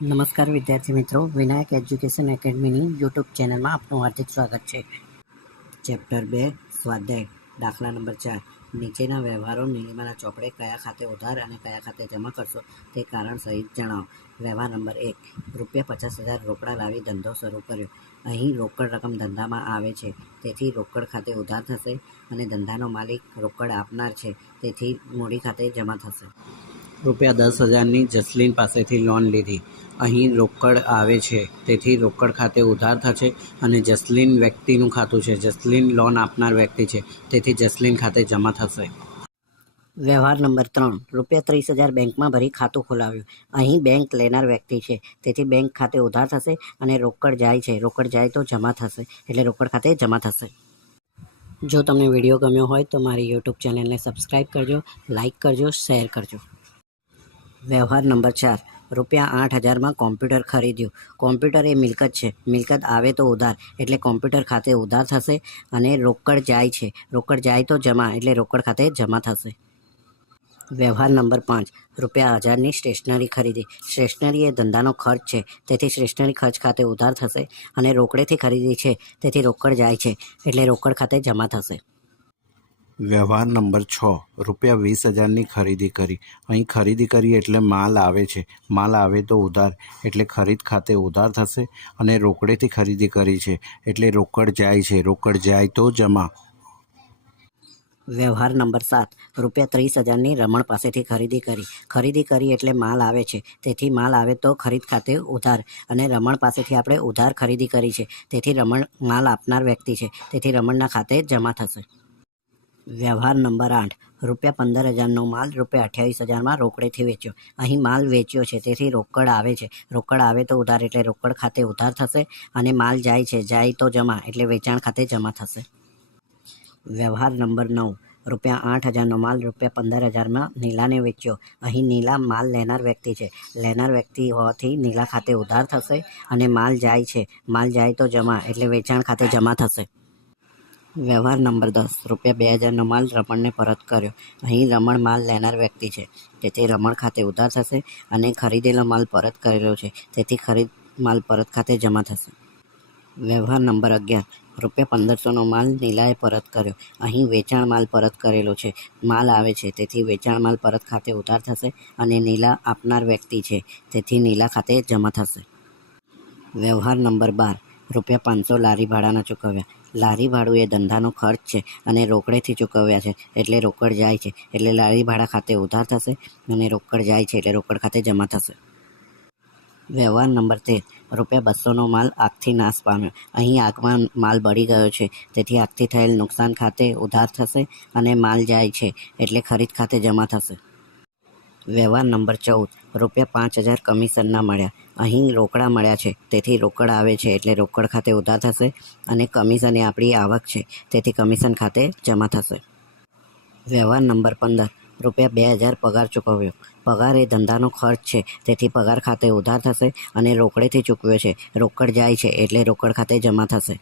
નમસ્કાર વિદ્યાર્થી મિત્રો, વિનાયક એજ્યુકેશન એકેડમીની યુટ્યુબ ચેનલમાં આપનું હાર્દિક સ્વાગત છે. ચેપ્ટર 2 સ્વાધ્યાય દાખલા નંબર 4 નીચેના વ્યવહારો નીલિમાના ચોપડે કયા ખાતે ઉધાર અને કયા ખાતે જમા કરશો તે કારણ સહિત જણાવો. વ્યવહાર નંબર 1, ₹50,000 રોકડા લાવી ધંધો શરૂ કર્યો. અહીં રોકડ રકમ ધંધામાં આવે છે, તેથી રોકડ ખાતે ઉધાર થશે અને ધંધાનો માલિક રોકડ આપનાર છે, તેથી મૂડી ખાતે જમા થશે. ₹10,000ની જસલીન પાસેથી લોન લીધી. અહીં રોકડ આવે છે, તેથી રોકડ ખાતે ઉધાર થશે અને જસલીન વ્યક્તિનું ખાતું છે. જસલીન લોન આપનાર વ્યક્તિ છે, તેથી જસલીન ખાતે જમા થશે. વ્યવહાર નંબર 3, ₹30,000 બેંકમાં ભરી ખાતું ખોલાવ્યું. અહીં બેંક લેનાર વ્યક્તિ છે, તેથી બેંક ખાતે ઉધાર થશે અને રોકડ જાય છે. રોકડ જાય તો જમા થશે, એટલે રોકડ ખાતે જમા થશે. જો તમને વિડીયો ગમ્યો હોય તો મારી યુટ્યુબ ચેનલને સબસ્ક્રાઈબ કરજો, લાઇક કરજો, શેર કરજો. વ્યવહાર નંબર 4, ₹8,000માં કોમ્પ્યુટર ખરીદ્યું. કોમ્પ્યુટર એ મિલકત છે. મિલકત આવે તો ઉધાર, એટલે કોમ્પ્યુટર ખાતે ઉધાર થશે અને રોકડ જાય છે. રોકડ જાય તો જમા, એટલે રોકડ ખાતે જમા થશે. વ્યવહાર નંબર 5, ₹1,000ની સ્ટેશનરી ખરીદી. સ્ટેશનરી એ ધંધાનો ખર્ચ છે, તેથી સ્ટેશનરી ખર્ચ ખાતે ઉધાર થશે અને રોકડેથી ખરીદી છે, તેથી રોકડ જાય છે, એટલે રોકડ ખાતે જમા થશે. વ્યવહાર નંબર 6, ₹20,000ની ખરીદી કરી. અહીં ખરીદી કરી એટલે માલ આવે છે. માલ આવે તો ઉધાર, એટલે ખરીદ ખાતે ઉધાર થશે અને રોકડેથી ખરીદી કરી છે, એટલે રોકડ જાય છે. રોકડ જાય તો જમા. વ્યવહાર નંબર 7, ₹30,000ની રમણ પાસેથી ખરીદી કરી. ખરીદી કરી એટલે માલ આવે છે, તેથી માલ આવે તો ખરીદ ખાતે ઉધાર અને રમણ પાસેથી આપણે ઉધાર ખરીદી કરી છે, તેથી રમણ માલ આપનાર વ્યક્તિ છે, તેથી રમણના ખાતે જમા થશે. વ્યવહાર નંબર 8, ₹15,000નો માલ ₹28,000માં રોકડેથી વેચ્યો. અહીં માલ વેચ્યો છે, તેથી રોકડ આવે છે. રોકડ આવે તો ઉધાર, એટલે રોકડ ખાતે ઉધાર થશે અને માલ જાય છે. જાય તો જમા, એટલે વેચાણ ખાતે જમા થશે. વ્યવહાર નંબર 9, ₹8,000નો માલ ₹15,000માં નીલાને વેચ્યો. અહીં નીલા માલ લેનાર વ્યક્તિ છે. લેનાર વ્યક્તિ હોવાથી નીલા ખાતે ઉધાર થશે અને માલ જાય છે. માલ જાય તો જમા, એટલે વેચાણ ખાતે જમા થશે. વ્યવહાર નંબર 10, ₹2,000નો માલ રમણને પરત કર્યો. અહીં રમણ માલ લેનાર વ્યક્તિ છે, તેથી રમણ ખાતે ઉધાર થશે અને ખરીદેલો માલ પરત કરેલો છે, તેથી ખરીદ માલ પરત ખાતે જમા થશે. વ્યવહાર નંબર 11, ₹1,500નો માલ નીલાએ પરત કર્યો. અહીં વેચાણ માલ પરત કરેલો છે. માલ આવે છે, તેથી વેચાણ માલ પરત ખાતે ઉધાર થશે અને નીલા આપનાર વ્યક્તિ છે, તેથી નીલા ખાતે જમા થશે. વ્યવહાર નંબર 12, ₹500 લારી ભાડાના ચૂકવ્યા. લારી ભાડું એ ધંધાનો ખર્ચ છે અને રોકડેથી ચૂકવ્યા છે, એટલે રોકડ જાય છે, એટલે લારી ભાડા ખાતે ઉધાર થશે અને રોકડ જાય છે, એટલે રોકડ ખાતે જમા થશે. વ્યવહાર નંબર 13, ₹200નો માલ આગથી નાશ પામ્યો. અહીં આગમાં માલ બળી ગયો છે, તેથી આગથી થયેલ નુકસાન ખાતે ઉધાર થશે અને માલ જાય છે, એટલે ખરીદ ખાતે જમા થશે. વ્યવહાર નંબર 14, ₹5,000 કમિશનના મળ્યા. અહીં રોકડા મળ્યા છે, તેથી રોકડ આવે છે, એટલે રોકડ ખાતે ઉધાર થશે અને કમિશન એ આપણી આવક છે, તેથી કમિશન ખાતે જમા થશે. વ્યવહાર નંબર 15, ₹2,000 પગાર ચૂકવ્યો. પગાર એ ધંધાનો ખર્ચ છે, તેથી પગાર ખાતે ઉધાર થશે અને રોકડેથી ચૂકવ્યો છે. રોકડ જાય છે, એટલે રોકડ ખાતે જમા થશે.